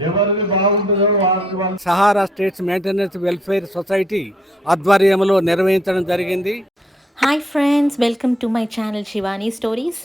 ఎవరికి బాగుంటుందో వాళ్ళకి వాళ్ళు Sahara states maintenance welfare society ఆధ్వర్యంలో నిర్వహించడం జరిగింది. Hi friends, welcome to my channel Shivani Stories.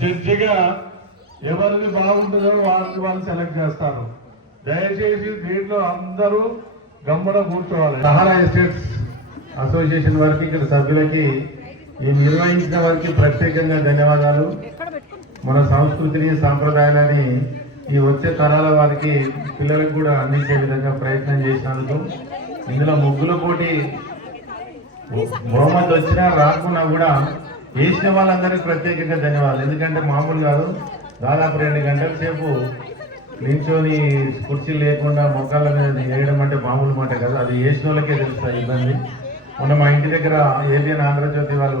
జడ్జిగా ఎవరికి బాగుంటుందో వాళ్ళకి వాళ్ళు సెలెక్ట్ చేస్తారు. దయచేసి దీంట్లో అందరూ గమ్మడ కూర్చోవాలి. సహారా ఎస్టేట్స్ అసోసియేషన్ వారికి, ఇక్కడ సభ్యులకి, ఈ నిర్వహించిన వారికి ప్రత్యేకంగా ధన్యవాదాలు. మన సంస్కృతిని, సాంప్రదాయాలని ఈ వచ్చే తరాల వారికి, పిల్లలకు కూడా అందించే విధంగా ప్రయత్నం చేసినందుకు, ఇందులో ముగ్గుల పోటీ బహుమతి వచ్చినా రాకున్నా కూడా వేసిన వాళ్ళందరికీ ప్రత్యేకంగా ధన్యవాదాలు. ఎందుకంటే మామూలు కాదు, దాదాపు 2 గంటల సేపు నిల్చొని కుర్చీలు లేకుండా మొక్కల మీద వేయడం అంటే మామూలు మాట కాదు. అది వేసిన వాళ్ళకే తెలుస్తుంది ఇబ్బంది. మొన్న మా ఇంటి దగ్గర ఏలియన్ ఆంధ్రజ్యోతి వాళ్ళు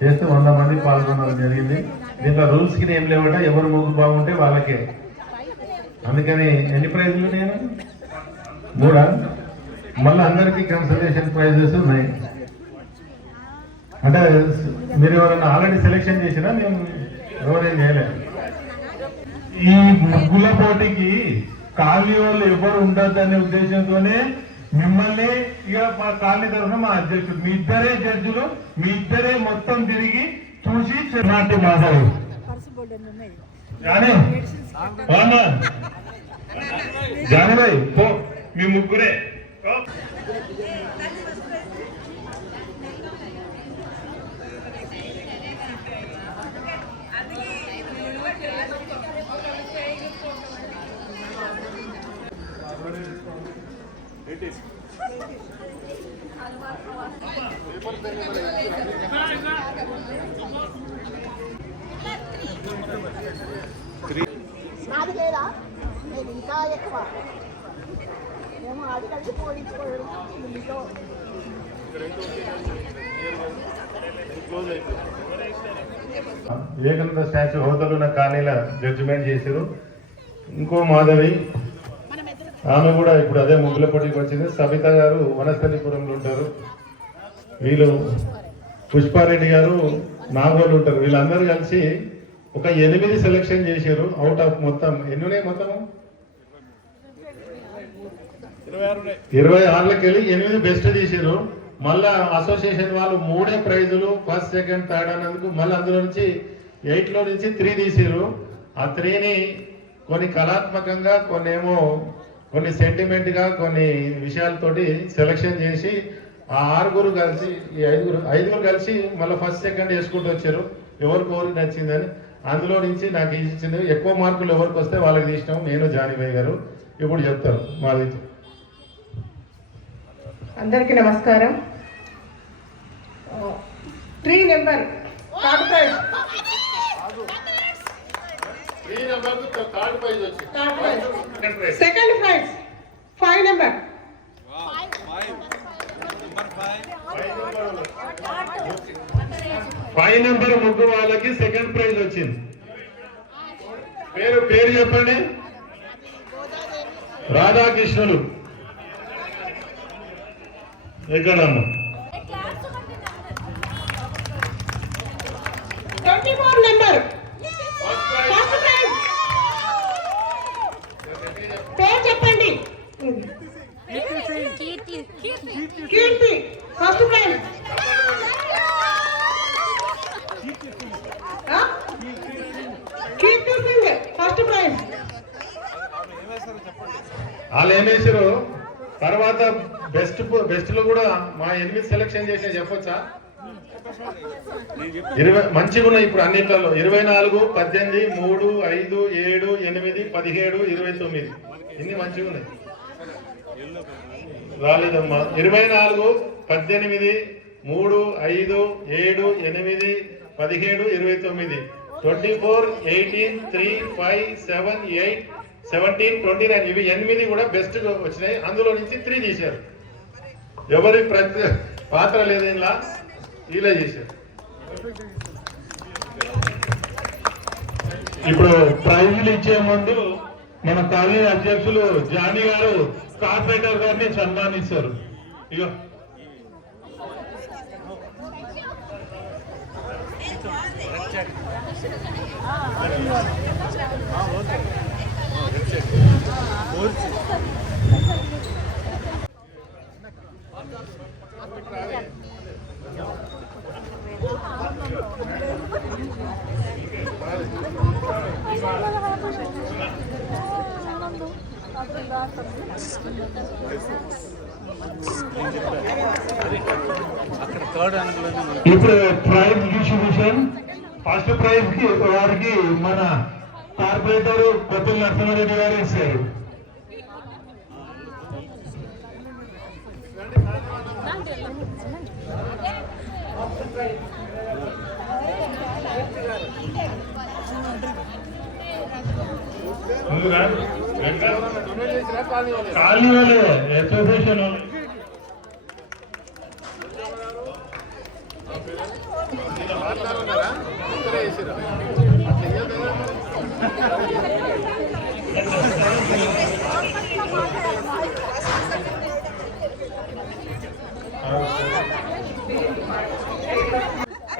చేస్తూ 100 మంది పాల్గొనడం జరిగింది. దీంట్లో రూల్స్కి ఏం లేవట, ఎవరు ముగ్గు బాగుంటే వాళ్ళకే. అందుకని ఎన్ని ప్రైజులు? నేను 3. మళ్ళీ అందరికీ కన్సల్టేషన్ ప్రైజెస్ ఉన్నాయి. అంటే మీరు ఎవరైనా ఆల్రెడీ సెలెక్షన్ చేసినా? మేము ఎవరేం చేయలేదు. ఈ ముగ్గుల పోటీకి కాలనీ వాళ్ళు ఎవరు ఉండొద్దనే ఉద్దేశంతోనే మిమ్మల్ని ఇక మా కాలనీ తరఫున మా అధ్యక్షుడు, మీ ఇద్దరే జడ్జిలు, మీ ఇద్దరే మొత్తం తిరిగి చూసి నాటి మాధవ్ జానబాయ్ పో, మీ ముగ్గురే. నాది లేదా? నేను ఇంకా ఎక్కువ మేము అడిగి పోడించుకోవడం. వివేకానంద స్టాచ్యూ హోటల్ ఉన్న కాలనీల జడ్జిమెంట్ చేశారు. ఇంకో మాధవి, ఆమె కూడా ఇప్పుడు అదే ముగ్గుల పోటీకి వచ్చింది. సబిత గారు వనస్థలిపురంలో ఉంటారు. వీళ్ళు పుష్పారెడ్డి గారు నాగోలు ఉంటారు. వీళ్ళందరూ కలిసి ఒక 8 సెలెక్షన్ చేశారు. అవుట్ ఆఫ్ మొత్తం ఎన్ని ఉన్నాయి? మొత్తము 26లకి వెళ్ళి 8 బెస్ట్ తీసారు. మళ్ళా అసోసియేషన్ వాళ్ళు 3 ప్రైజులు, ఫస్ట్, సెకండ్, థర్డ్ అన్నందుకు మళ్ళీ అందులో నుంచి 8లో నుంచి 3 తీసారు. ఆ 3ని కొన్ని కళాత్మకంగా, కొన్ని సెంటిమెంట్గా, కొన్ని విషయాలతోటి సెలెక్షన్ చేసి ఆ 6 కలిసి, ఈ 5 కలిసి మళ్ళీ ఫస్ట్, సెకండ్ వేసుకుంటూ వచ్చారు. ఎవరికి నచ్చిందని అందులో నుంచి నాకు ఇచ్చింది. ఎక్కువ మార్కులు ఎవరికి వస్తే వాళ్ళకి తీసినాము. నేను, జానీబాయి గారు ఇప్పుడు చెప్తారు మాది. అందరికీ నమస్కారం. 3 number third prize, 3 number third prize వచ్చింది. సెకండ్ ప్రైజ్ 5 నెంబర్, 5 నెంబర్ ముగ్గు వాళ్ళకి సెకండ్ ప్రైజ్ వచ్చింది. పేరు చెప్పండి. రాధాకృష్ణులు. ఎక్కడమ్మా? 24 నెంబర్ ఫస్ట్ ప్రైజ్. పేరు చెప్పండి. కీర్తి ఫస్ట్ ప్రైజ్. కీర్తి సింగ్ ఫస్ట్ ప్రైజ్. వాళ్ళు ఏం చేశారు తర్వాత బెస్ట్ లో కూడా మా 8 సెలెక్షన్ చేసే చెప్పొచ్చా? 20 మంచిగా ఉన్నాయి ఇప్పుడు అన్నిట్లలో. 24, 18, 3, 5, 7, 8, 17, 29 ఇన్ని మంచిగా ఉన్నాయి. రాలేదమ్మా. 24, 18, 3, 5, 7, 8, 17, 29, 24, 18, 3, 5, 7, 8, 17, 29 ఇవి 8 కూడా బెస్ట్ వచ్చినాయి. అందులో నుంచి 3 తీశారు. ఎవరి పాత్ర లేదు ఇలా, ఇలా చేశారు. ఇప్పుడు ప్రైజులు ఇచ్చే ముందు మన కాలనీ అధ్యక్షులు జానీ గారు కార్పొరేటర్ గారిని సన్మానిస్తారు. ఇగో ఇప్పుడు ప్రైజ్ డిస్ట్రిబ్యూషన్ ఫస్ట్ ప్రైజ్ కి వారికి మన కార్పొరేటర్ కొత్త నరసింహారెడ్డి గారు ఇస్తారు. ఖాళీ వాళ్ళే అసోసియేషన్ వాళ్ళు.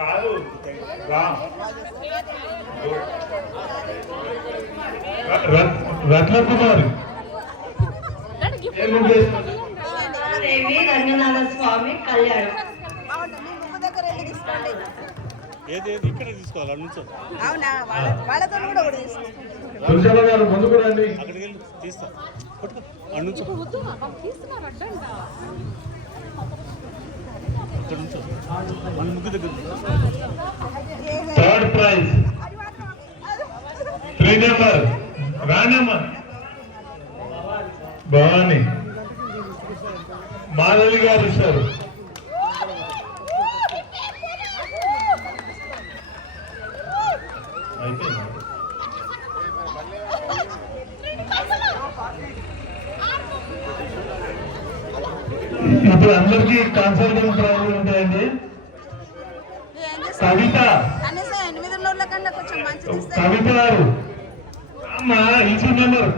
కాదు రత్నకుమారి దేవి రంగనాథ స్వామి కళ్యాణం. ఇక్కడ తీసుకోవాలి అటు నుంచి అవునా వాళ్ళతో కూడా ఒకటి తీసుకో. తులసమ్మ గారు ముందుకు రండి. అక్కడికి వెళ్ళి తీస్తా పట్టుకో అటు నుంచి ఇక్కడ నుంచి మన ముగ్గు దగ్గర third prize 3 number Ranamma Bhavani Madhavi గారు ఇస్తారు. ఇప్పుడు అందరికీ కన్సల్టింగ్ ప్రైజ్ ఉంటాయండి. కవిత కవిత గారు అమ్మా ఈచ్ నెంబర్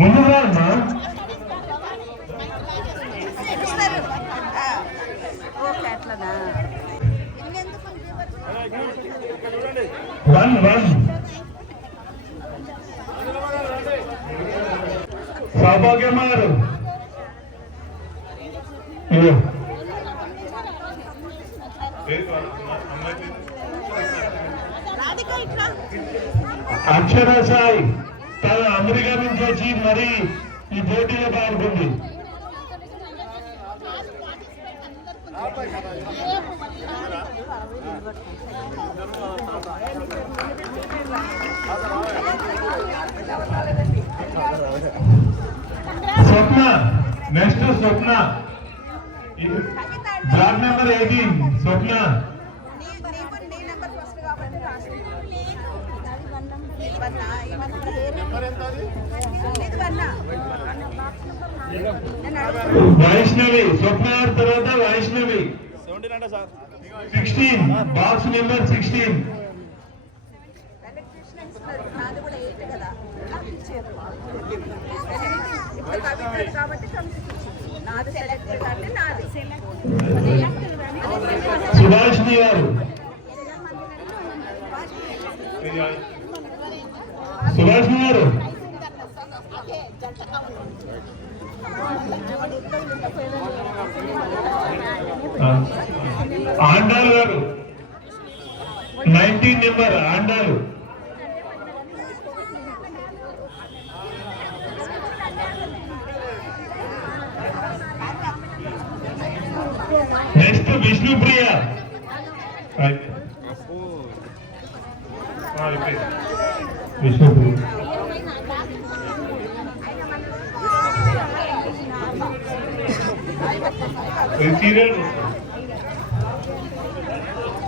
ముందుగా అమ్మా. వన్ సౌభాగ్యం గారు అక్షర సాయి తన అమెరికా నుంచి వచ్చి మరి ఈ పోటీలో పాల్గొంది. స్వప్న నెక్స్ట్ స్వప్న బ్లాక్ నెంబర్ 18 స్వప్న. వైష్ణవి స్వప్న తర్వాత వైష్ణవి 16 బాక్స్ నెంబర్ 16. సుభాష్ని గారు సుభాష్ని గారు ఆండాలు గారు 19 నెంబర్ ఆండాలు. నెక్స్ట్ విష్ణుప్రియ విష్ణుప్రియ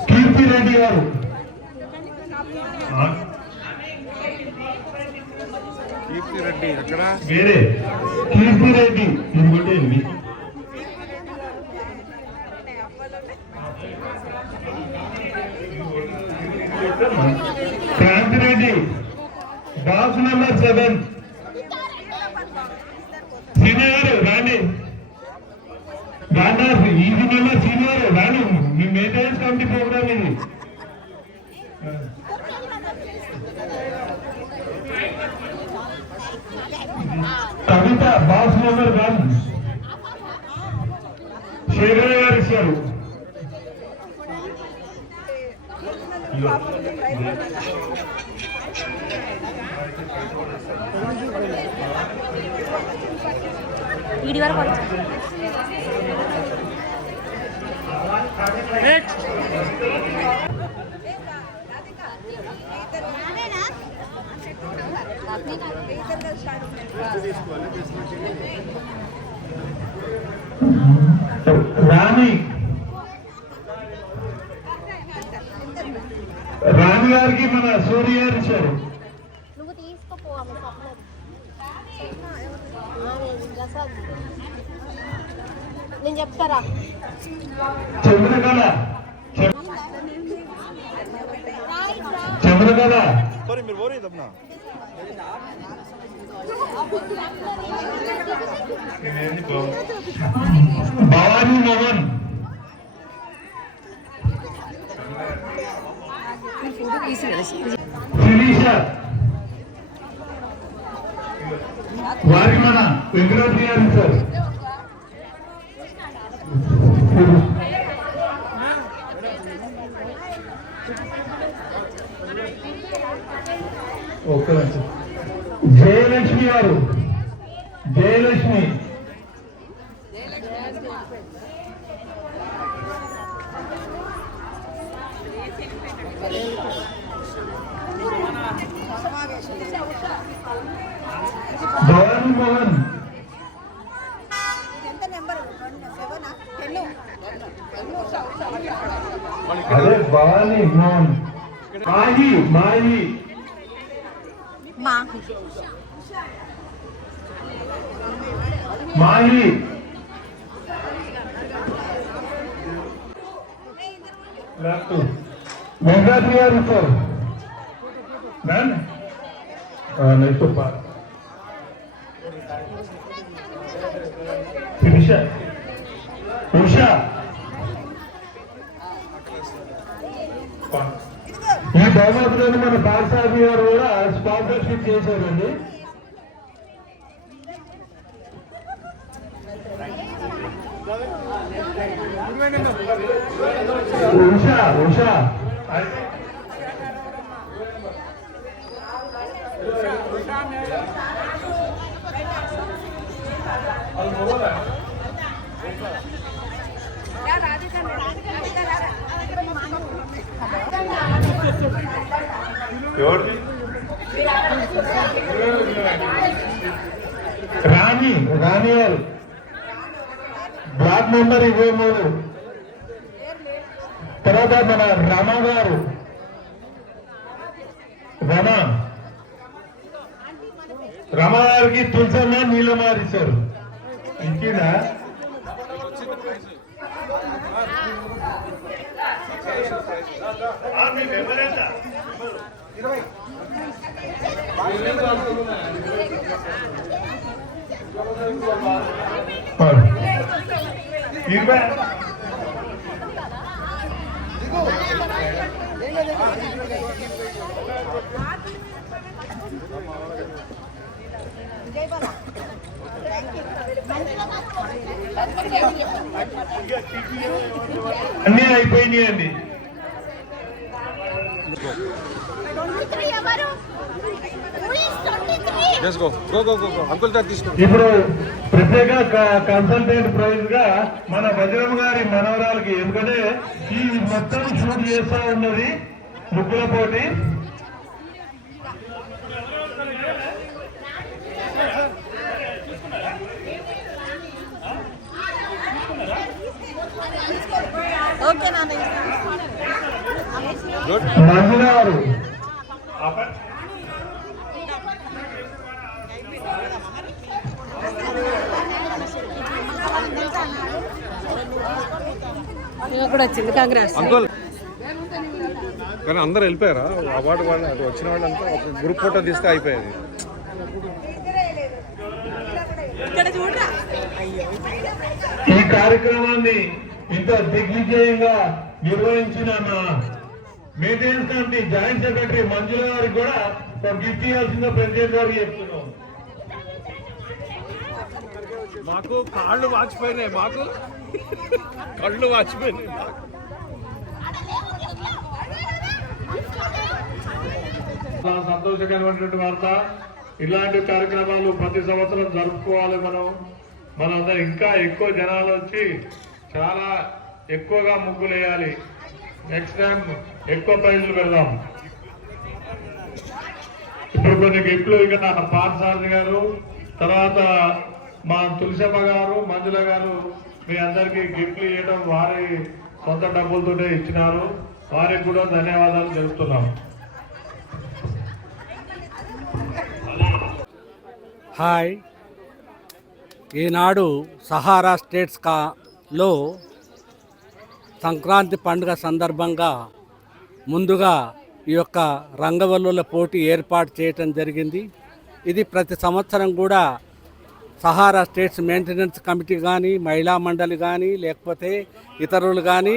కీర్తి రెడ్డి గారు వేరే కీర్తి రెడ్డి ఇంకోటి Kranthi Reddy box number 7 senior రాండి గాంధార్ ఈజీ నెంబర్ సీనియర్ రాండి. మీ మెయింటెనెన్స్ కమిటీ ప్రోగ్రామ్ ఇది. కవిత బాక్స్ నెంబర్ 1 శేఖర్ గారు ఇచ్చారు. వీడి వరకు రాణి గారికి మన సూర్య గారు ఇచ్చారు. నువ్వు తీసుకుపో నేను చెప్తారా. చంద్రకళ చంద్రకళ మీరు పోరే తప్పనా భవానీ మోహన్ శిరీష వారి మన వెంకటాద్రి గారు సార్. ఓకే జయలక్ష్మి గారు జయలక్ష్మి భవానీ మోహన్ అదే భవానీ మోహన్ మాహి మాహి మాహి వెంకటాద్రి గారు సార్. నెక్స్ట్ ఉషా ఉషా ఈ బహుమతులను మన బాలసాహి గారు కూడా స్పాన్సర్షిప్ చేశారండి. ఉషా ఉషా రాణి రాణి గారు బ్లాక్ నెంబర్ 23. తర్వాత మన రమ గారు రమ గారికి తులసమ్మ నీలమారి ఇచ్చారు. ఇంకేనా అన్నీ అయిపోయినాయండి. ఇప్పుడు ప్రత్యేక కన్సల్టెంట్ ప్రైజ్ గా మన వజ్రం గారి మనవరాలకి, ఎందుకంటే ఈ మొత్తం షూట్ చేస్తా ఉన్నది ముగ్గుల పోటీ. మంజుల గారు కూడా వచ్చింది కాంగ్రెస్. కానీ అందరూ వెళ్ళిపోయారా అవార్డు వాళ్ళు అది వచ్చిన వాళ్ళంతా ఒక గ్రూప్ ఫోటో తీస్తే అయిపోయేది. ఈ కార్యక్రమాన్ని ఇంత దిగ్విజయంగా నిర్వహించిన మా మెయింటెనెన్స్ కమిటీ జాయింట్ సెక్రటరీ మంజుల గారికి కూడా ఒక గిఫ్ట్ ఇవ్వాల్సిందిగా ప్రెసిడెంట్ గారికి చెప్తున్నాం. మాకు కాళ్ళు వాచిపోయినాయి, మాకు కళ్ళు వాచిపోయినాయి. చాలా సంతోషకరమైనటువంటి వార్త. ఇలాంటి కార్యక్రమాలు ప్రతి సంవత్సరం జరుపుకోవాలి. మనందరం ఇంకా ఎక్కువ జనాలు వచ్చి చాలా ఎక్కువగా ముగ్గులు వేయాలి. నెక్స్ట్ టైం ఎక్కువ ప్రైజులు పెడదాం. ఇప్పుడు కొన్ని గిఫ్ట్లు ఇక్కడ పార్థసారథి గారు, తర్వాత మా తులసమ్మ గారు, మంజుల గారు మీ అందరికీ గిఫ్ట్లు ఇవ్వడం వారి సొంత డబ్బులతోనే ఇచ్చినారు. వారికి కూడా ధన్యవాదాలు తెలుపుతున్నాం. హాయ్, ఈనాడు సహారా స్టేట్స్లో సంక్రాంతి పండుగ సందర్భంగా ముందుగా ఈ యొక్క రంగవల్లుల పోటీ ఏర్పాటు చేయటం జరిగింది. ఇది ప్రతి సంవత్సరం కూడా సహారా స్టేట్స్ మెయింటెనెన్స్ కమిటీ కానీ, మహిళా మండలి కానీ, లేకపోతే ఇతరులు కానీ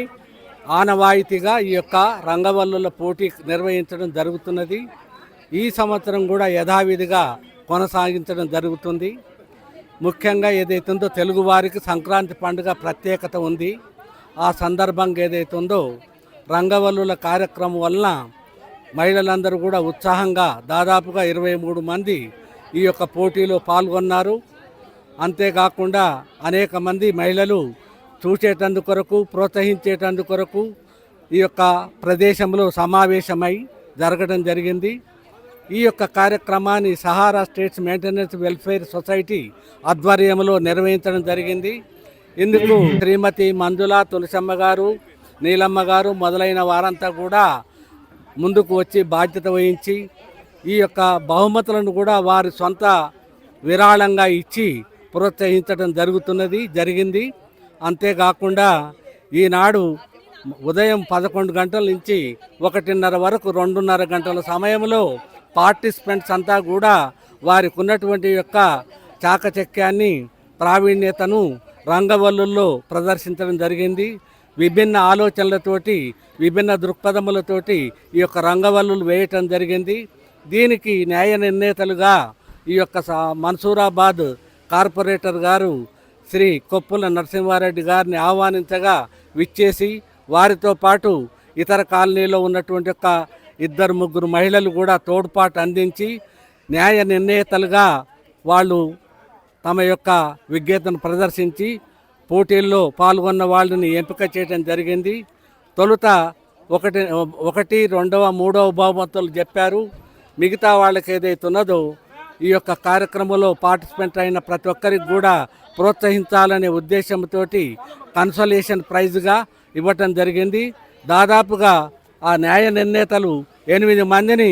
ఆనవాయితీగా ఈ యొక్క రంగవల్లుల పోటీ నిర్వహించడం జరుగుతున్నది. ఈ సంవత్సరం కూడా యథావిధిగా కొనసాగించడం జరుగుతుంది. ముఖ్యంగా ఏదైతుందో తెలుగువారికి సంక్రాంతి పండుగ ప్రత్యేకత ఉంది. ఆ సందర్భంగా ఏదైతుందో రంగవల్లుల కార్యక్రమం వలన మహిళలందరూ కూడా ఉత్సాహంగా దాదాపుగా 23 మంది ఈ యొక్క పోటీలో పాల్గొన్నారు. అంతేకాకుండా అనేక మంది మహిళలు చూసేటందు కొరకు, ప్రోత్సహించేటందు కొరకు ఈ యొక్క ప్రదేశంలో సమావేశమై జరగడం జరిగింది. ఈ యొక్క కార్యక్రమాన్ని Sahara states maintenance welfare society ఆధ్వర్యంలో నిర్వహించడం జరిగింది. ఇందుకు శ్రీమతి మంజుల, తులసమ్మ గారు, నీలమ్మ గారు మొదలైన వారంతా కూడా ముందుకు వచ్చి బాధ్యత వహించి ఈ యొక్క బహుమతులను కూడా వారి సొంత విరాళంగా ఇచ్చి ప్రోత్సహించడం జరిగింది. అంతేకాకుండా ఈనాడు ఉదయం 11 గంటల నుంచి 1:30 వరకు 2:30 గంటల సమయంలో పార్టిసిపెంట్స్ అంతా కూడా వారికి ఉన్నటువంటి యొక్క చాకచక్యాన్ని, ప్రావీణ్యతను రంగవల్లుల్లో ప్రదర్శించడం జరిగింది. విభిన్న ఆలోచనలతోటి, విభిన్న దృక్పథములతోటి ఈ యొక్క రంగవల్లులు వేయటం జరిగింది. దీనికి న్యాయ నిర్ణేతలుగా ఈ యొక్క మన్సూరాబాద్ కార్పొరేటర్ గారు శ్రీ కొప్పుల నరసింహారెడ్డి గారిని ఆహ్వానించగా విచ్చేసి వారితో పాటు ఇతర కాలనీలో ఉన్నటువంటి యొక్క 2-3 మహిళలు కూడా తోడ్పాటు అందించి న్యాయ నిర్ణేతలుగా వాళ్ళు తమ యొక్క విజ్ఞతను ప్రదర్శించి పోటీల్లో పాల్గొన్న వాళ్ళని ఎంపిక చేయడం జరిగింది. తొలుత 1, 2, 3వ బహుమతులు చెప్పారు. మిగతా వాళ్ళకి ఏదైతే ఉన్నదో ఈ యొక్క కార్యక్రమంలో పార్టిసిపెంట్ అయిన ప్రతి ఒక్కరికి కూడా ప్రోత్సహించాలనే ఉద్దేశంతో కన్సోలేషన్ ప్రైజ్గా ఇవ్వటం జరిగింది. దాదాపుగా ఆ న్యాయ నిర్ణేతలు 8 మందిని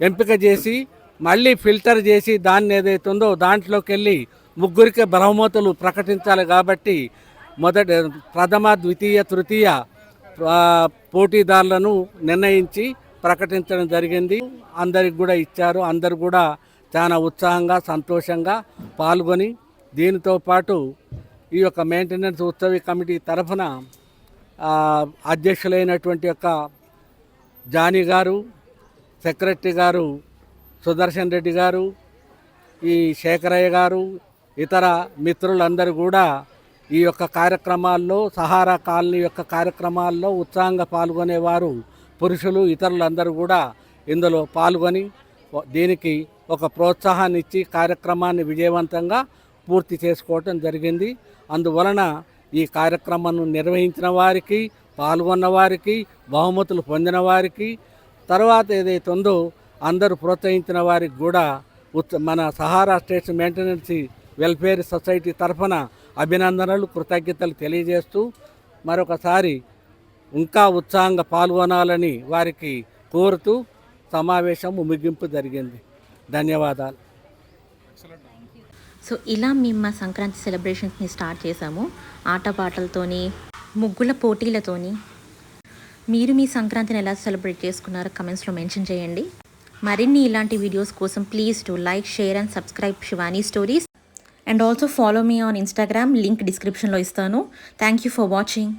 ఎంపిక చేసి మళ్ళీ ఫిల్టర్ చేసి దాన్ని ఏదైతే ఉందో దాంట్లోకి వెళ్ళి 3కి బహుమతులు ప్రకటించాలి. కాబట్టి ప్రథమ, ద్వితీయ, తృతీయ పోటీదారులను నిర్ణయించి ప్రకటించడం జరిగింది. అందరికి కూడా ఇచ్చారు. అందరు కూడా చాలా ఉత్సాహంగా, సంతోషంగా పాల్గొని దీనితో పాటు ఈ యొక్క మెయింటెనెన్స్ ఉత్సవ కమిటీ తరఫున అధ్యక్షులైనటువంటి యొక్క జానీ గారు, సెక్రటరీ గారు సుదర్శన్ రెడ్డి గారు, ఈ శేఖరయ్య గారు, ఇతర మిత్రులందరూ కూడా ఈ యొక్క కార్యక్రమాల్లో, సహారా కాలనీ యొక్క కార్యక్రమాల్లో ఉత్సాహంగా పాల్గొనేవారు పురుషులు, ఇతరులందరూ కూడా ఇందులో పాల్గొని దీనికి ఒక ప్రోత్సాహాన్ని ఇచ్చి కార్యక్రమాన్ని విజయవంతంగా పూర్తి చేసుకోవటం జరిగింది. అందువలన ఈ కార్యక్రమాన్ని నిర్వహించిన వారికి, పాల్గొన్న వారికి, బహుమతులు పొందిన వారికి, తర్వాత ఏదైతే ఉందో అందరూ ప్రోత్సహించిన వారికి కూడా మన Sahara states maintenance welfare society తరఫున అభినందనలు, కృతజ్ఞతలు తెలియజేస్తూ మరొకసారి ఇంకా ఉత్సాహంగా పాల్గొనాలని వారికి కోరుతూ సమావేశం ముగింపు జరిగింది. ధన్యవాదాలు. సో ఇలా మేము మా సంక్రాంతి సెలబ్రేషన్స్ని స్టార్ట్ చేసాము. ఆటపాటలతోని, ముగ్గుల పోటీలతోని. మీరు మీ సంక్రాంతిని ఎలా సెలబ్రేట్ చేసుకున్నారో కమెంట్స్లో మెన్షన్ చేయండి. మరిన్ని ఇలాంటి వీడియోస్ కోసం please to like, share and subscribe Shivani stories. And also follow me on Instagram, link డిస్క్రిప్షన్లో ఇస్తాను. Thank you for watching.